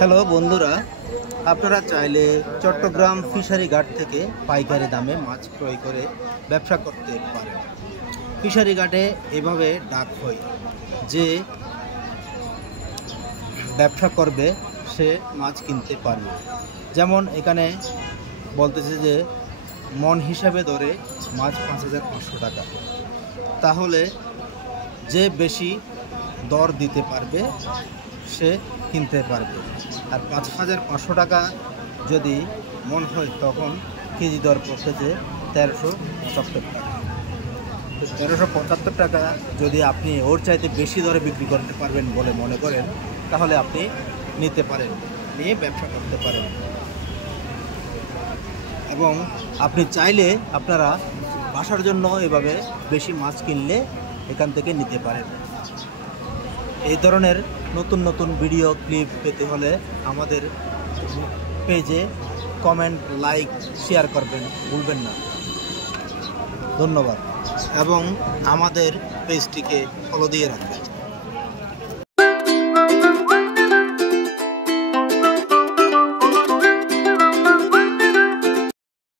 Hello বন্ধুরা, আপনারা চাইলে চট্টগ্রাম ফিশারি ঘাট থেকে পাইকারি দামে মাছ ক্রয় করে ব্যবসা করতে পারেন। ফিশারি ঘাটে এভাবে ডাক হয় যে ব্যবসা করবে সে মাছ কিনতে পারবে। যেমন এখানে বলতেছে যে মন হিসাবে ধরে মাছ ৫,৫০০ টাকা। তাহলে যে বেশি দর দিতে পারবে সে কিনতে পারবে। আর ৫,৫০০ টাকা যদি মন হয় তখন কেজি দর পড়তেছে ১৩৭৫ টাকা। তো ১৩৭৫ টাকা যদি আপনি ওর চাইতে বেশি দরে বিক্রি করতে পারবেন বলে মনে করেন, তাহলে আপনি নিতে পারেন, নিয়ে ব্যবসা করতে পারেন। এবং আপনি চাইলে আপনারা বাসার জন্য এভাবে বেশি মাছ কিনলে এখান থেকে নিতে পারেন। এই ধরনের নতুন নতুন ভিডিও ক্লিপ পেতে হলে আমাদের পেজে কমেন্ট, লাইক, শেয়ার করবেন ভুলবেন না। ধন্যবাদ এবং আমাদের পেজটিকে ফলো দিয়ে রাখবেন।